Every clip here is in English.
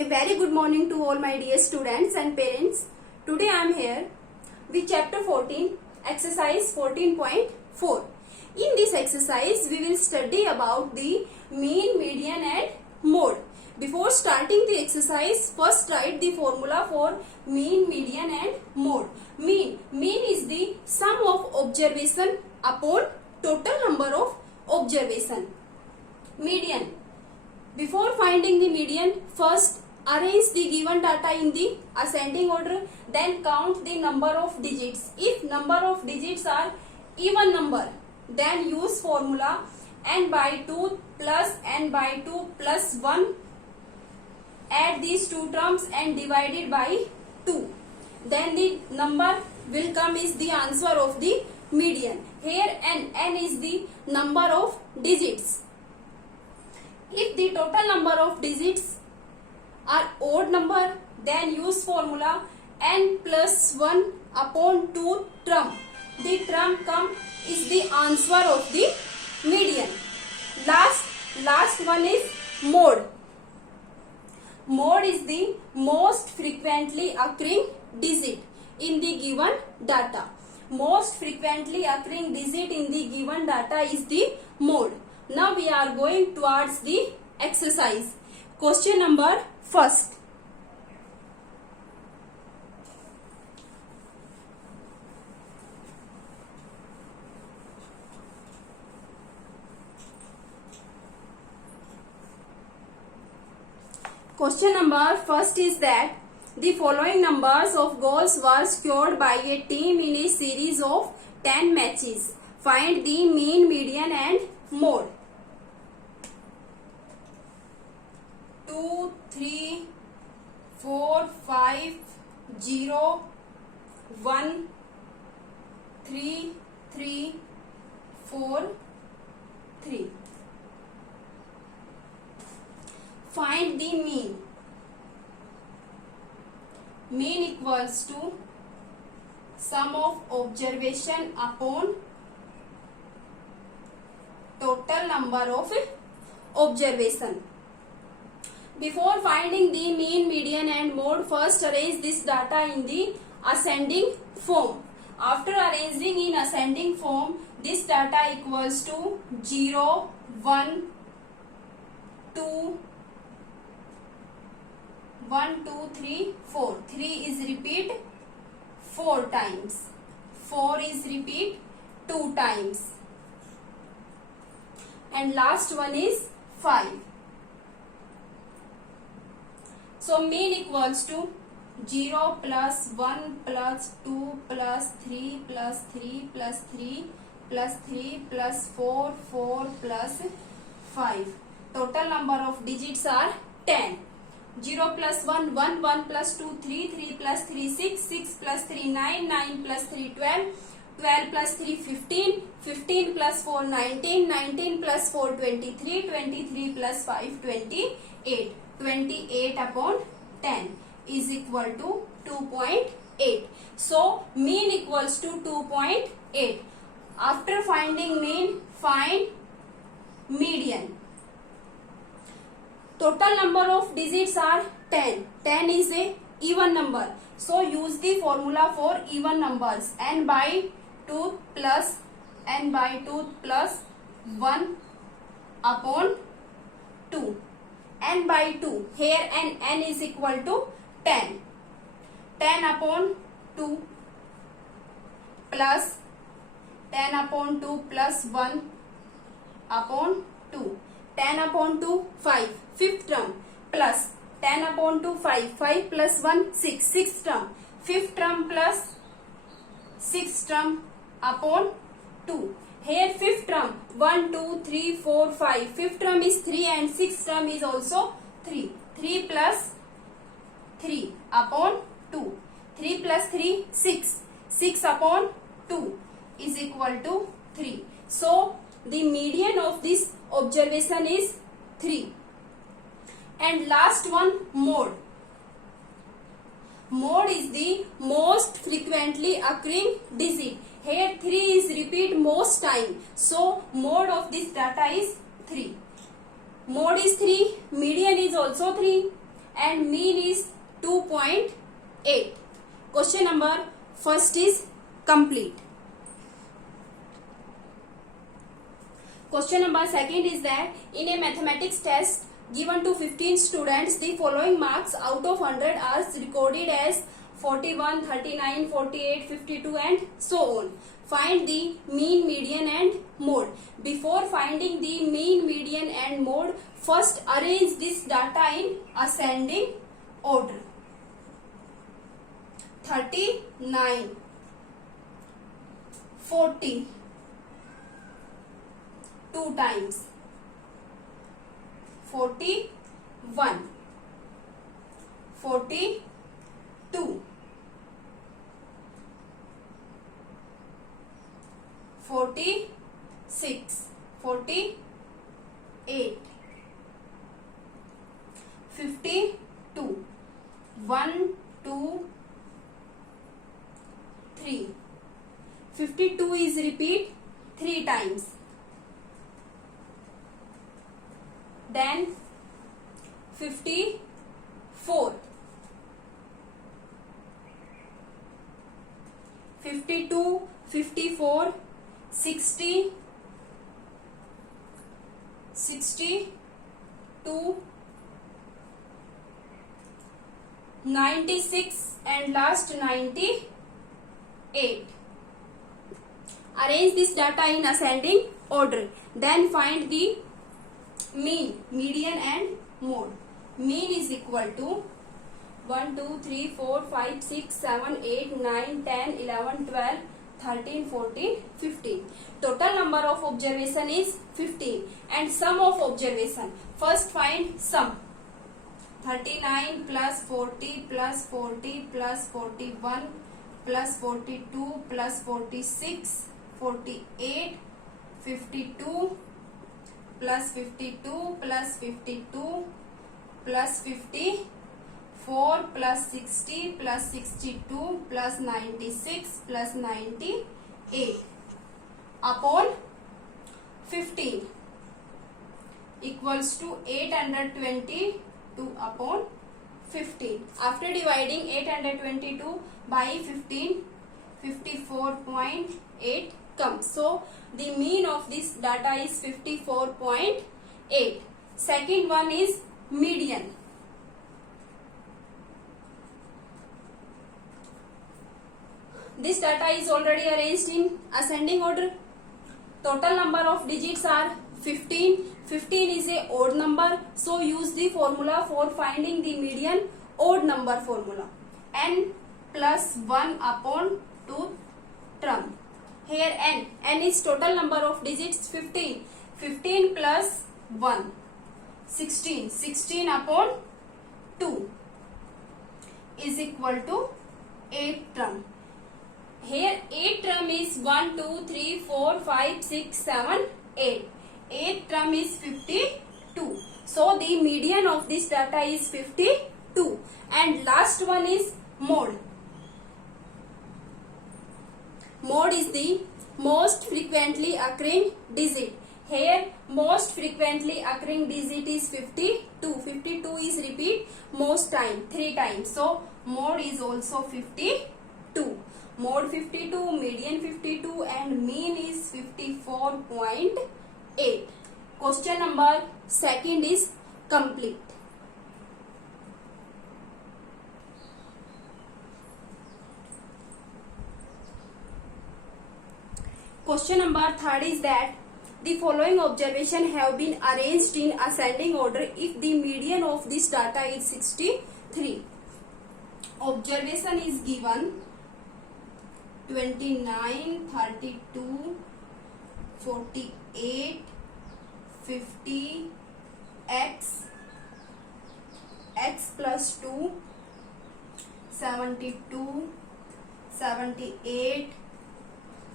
A very good morning to all my dear students and parents. Today I am here with chapter 14, exercise 14.4. In this exercise, we will study about the mean, median and mode. Before starting the exercise, first write the formula for mean, median and mode. Mean is the sum of observation upon total number of observation. Median. Before finding the median, first arrange the given data in the ascending order, then count the number of digits. If number of digits are even number, then use formula n by 2 plus n by 2 plus 1. Add these two terms and divide it by 2. Then the number will come is the answer of the median. Here n is the number of digits. If the total number of digits are odd number, then use formula n plus 1 upon 2 term. The term come is the answer of the median. Last one is mode. Mode is the most frequently occurring digit in the given data. Most frequently occurring digit in the given data is the mode. Now we are going towards the exercise. Question number first. Question number first is that the following numbers of goals were scored by a team in a series of 10 matches. Find the mean, median and mode. 2, 3, 4, 5, 0, 1, 3, 3, 4, 3. Find the mean. Mean equals to sum of observation upon total number of observation. Before finding the mean, median and mode, first arrange this data in the ascending form. After arranging in ascending form, this data equals to 0, 1, 2, 1, 2, 3, 4. 3 is repeat 4 times. 4 is repeat 2 times. And last one is 5. So mean equals to 0 plus 1 plus 2 plus 3 plus 3 plus 3 plus 3 plus 4, 4 plus 5. Total number of digits are 10. 0 plus 1, 1, 1 plus 2, 3, 3 plus 3, 6, 6 plus 3, 9, 9 plus 3, 12, 12 plus 3, 15, 15 plus 4, 19, 19 plus 4, 23, 23 plus 5, 28. 28 upon 10 is equal to 2.8. So, mean equals to 2.8. After finding mean, find median. Total number of digits are 10. 10 is a even number. So, use the formula for even numbers. N by 2 plus 1 upon 2. N by 2. Here n is equal to 10. 10 upon 2 plus 10 upon 2 plus 1 upon 2. 10 upon 2, 5. Fifth term plus 10 upon 2, 5. 5 plus 1, 6. Sixth term. Fifth term plus 6th term upon 2. Here fifth term 1, 2, 3, 4, 5. Fifth term is 3 and sixth term is also 3. 3 plus 3 upon 2. 3 plus 3, 6. 6 upon 2 is equal to 3. So, the median of this observation is 3. And last one, mode. Mode is the most frequently occurring digit. Here 3 is repeat most time. So, mode of this data is 3. Mode is 3, median is also 3, and mean is 2.8. Question number first is complete. Question number second is that in a mathematics test given to 15 students, the following marks out of 100 are recorded as 41, 39, 48, 52 and so on. Find the mean, median and mode. Before finding the mean, median and mode, first arrange this data in ascending order. 39, 40, 2 times, 41, 42, 46, 48, 52, 1, 2, 3. 52 is repeat 3 times. Then 54, 52, 54, 60, 62, 96 and last 98. Arrange this data in ascending order. Then find the mean, median and mode. Mean is equal to 1, 2, 3, 4, 5, 6, 7, 8, 9, 10, 11, 12, 13, 14, 15. Total number of observation is 15 and sum of observation. First find sum. 39 plus 40 plus 40 plus 41 plus 42 plus 46, 48, 52 plus 52 plus 52 plus 54 plus 60 plus 62 plus 96 plus 98 upon 15 equals to 822 upon 15. After dividing 822 by 15, 54.8 comes. So the mean of this data is 54.8. Second one is median. This data is already arranged in ascending order. Total number of digits are 15. 15 is a odd number, so use the formula for finding the median, odd number formula. N plus 1 upon 2 term. Here n is total number of digits 15. 15 plus 1, 16. 16 upon 2 is equal to 8 term. Here 8 term is 1, 2, 3, 4, 5, 6, 7, 8. 8 term is 52. So the median of this data is 52. And last one is mode. Mode is the most frequently occurring digit. Here most frequently occurring digit is 52. 52 is repeat most time, 3 times. So mode is also 52. Mode 52, median 52 and mean is 54.8. Question number second is complete. Question number third is that the following observation have been arranged in ascending order if the median of this data is 63. Observation is given 29, 32, 48, 50, x plus 2, 72, 78,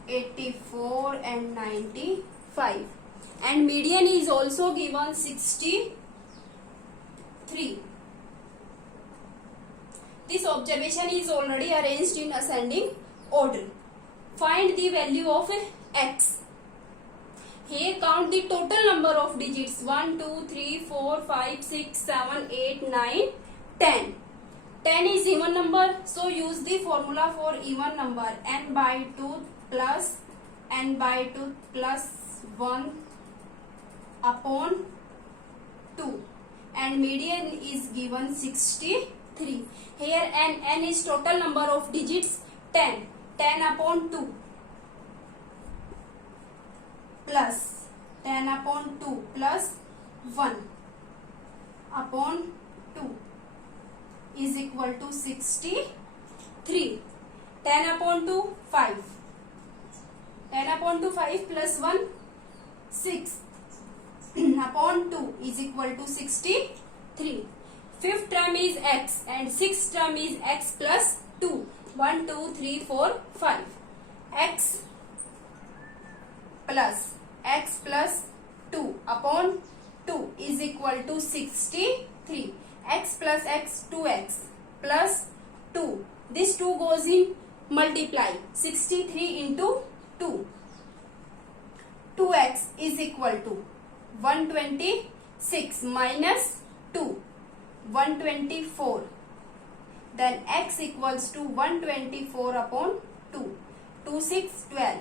84 and 95. And median is also given 63. This observation is already arranged in ascending order. Find the value of x. Here count the total number of digits 1, 2, 3, 4, 5, 6, 7, 8, 9, 10. 10 is even number, so use the formula for even number. n by 2 plus n by 2 plus 1 upon 2, and median is given 63. Here n is total number of digits 10. 10 upon 2 plus 10 upon 2 plus 1 upon 2 is equal to 63. 10 upon 2 5. 10 upon 2 5 plus 1 6 upon 2 is equal to 63. Fifth term is x and sixth term is x plus 2. 1 2 3 4 5. x plus 2 upon 2 is equal to 63. X plus x 2x plus 2. This 2 goes in multiply. 63 into 2. 2x is equal to 126 minus 2. 124. Then x equals to 124 upon 2. 2 6 12.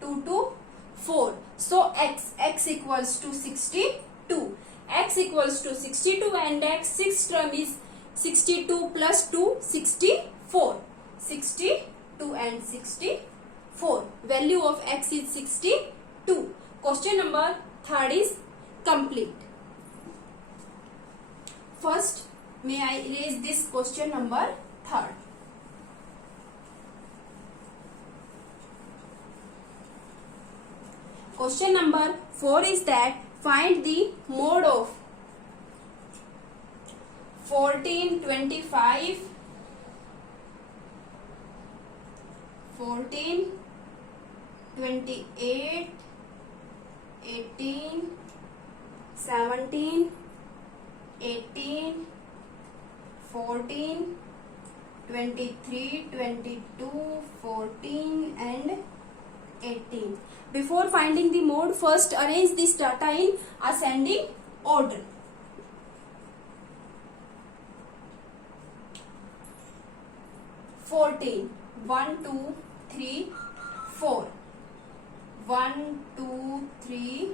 2 2 4. So x equals to 62. X equals to 62 and x sixth term is 62 plus 2 64. 62 and 64. Value of x is 62. Question number 3 is complete. First, may I erase this question number 3. Question number 4 is that find the mode of 14, 25, 14, 28, 18, 17, 18, 14, 23, 22, 14 and 18. Before finding the mode, first arrange this data in ascending order. Fourteen. 1, 2, 3, 4. 1, 2, 3,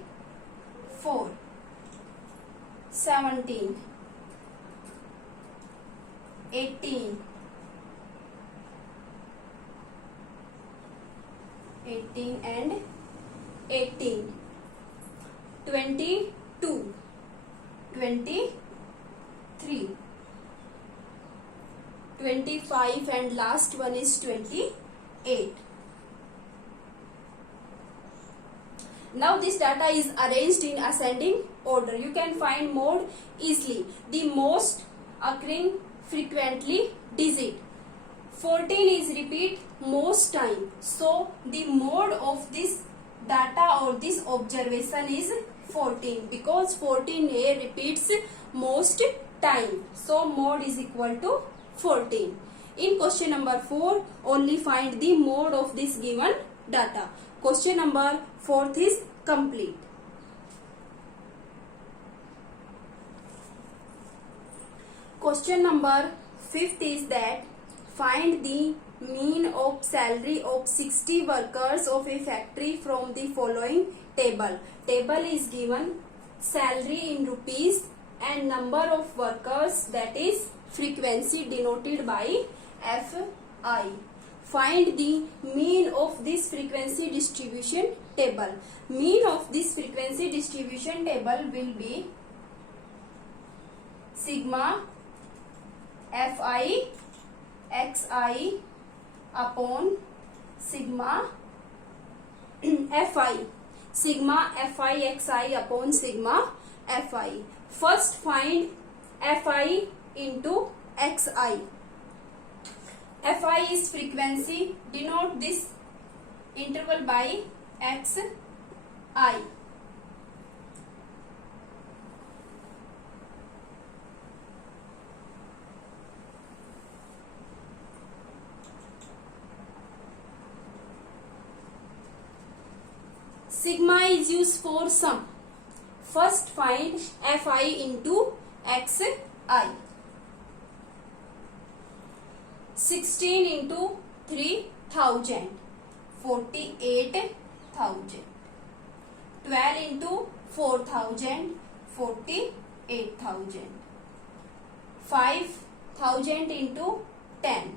4. 17. 18. 18 and 18. 22. 23. 25 and last one is 28. Now this data is arranged in ascending order. You can find mode easily. The most occurring frequently digit. 14 is repeat most time. So the mode of this data or this observation is 14 because 14 here repeats most time. So mode is equal to 14. In question number 4, only find the mode of this given data. Question number 4 is complete. Question number 5 is that find the mean of salary of 60 workers of a factory from the following table. Table is given salary in rupees and number of workers, that is frequency denoted by Fi. Find the mean of this frequency distribution table. Mean of this frequency distribution table will be sigma Fi xi upon sigma Fi. Sigma Fi xi upon sigma Fi. First find Fi into xi. Fi is frequency. Denote this interval by xi. Sigma is used for sum. First find Fi into xi. 16 into 3000, 48,000. 12 into 4000, 48,000. 5,000 into 10,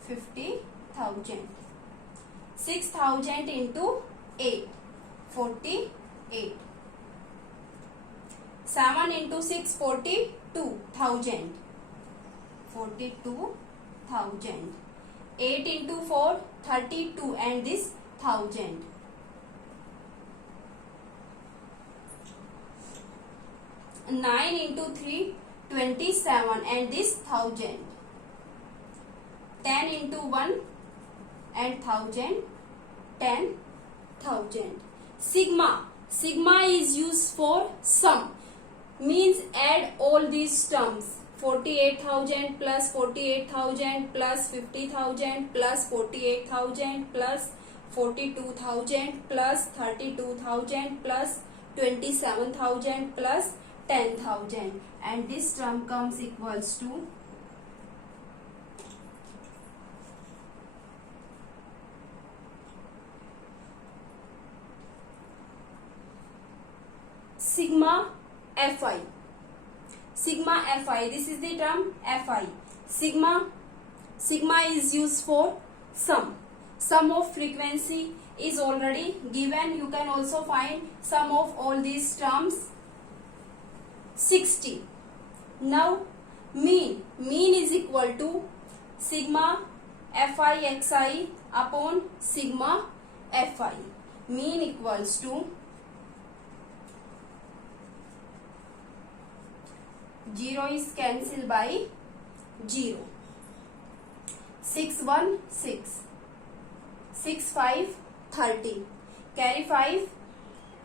50,000. 6,000 into 8, 48. 7 into 6, 42,000, 42,000. 8 into 4, 32, and this 1,000. 9 into 3, 27, and this 1,000. 10 into 1 and 1,000, 10,000. Sigma is used for sum, means add all these terms. 48,000 plus 48,000 plus 50,000 plus 48,000 plus 42,000 plus 32,000 plus 27,000 plus 10,000, and this term comes equals to sigma Fi. Sigma Fi, this is the term Fi. Sigma is used for sum. Sum of frequency is already given. You can also find sum of all these terms, 60. Now mean is equal to sigma Fi xi upon sigma Fi. Mean equals to 0 is cancelled by 0. 6 1 6, 6 5 30, carry 5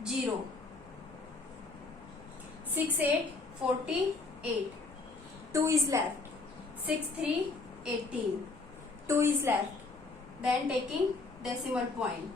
0. 6 8 48, 2 is left. 6 3 18, 2 is left. Then taking decimal point.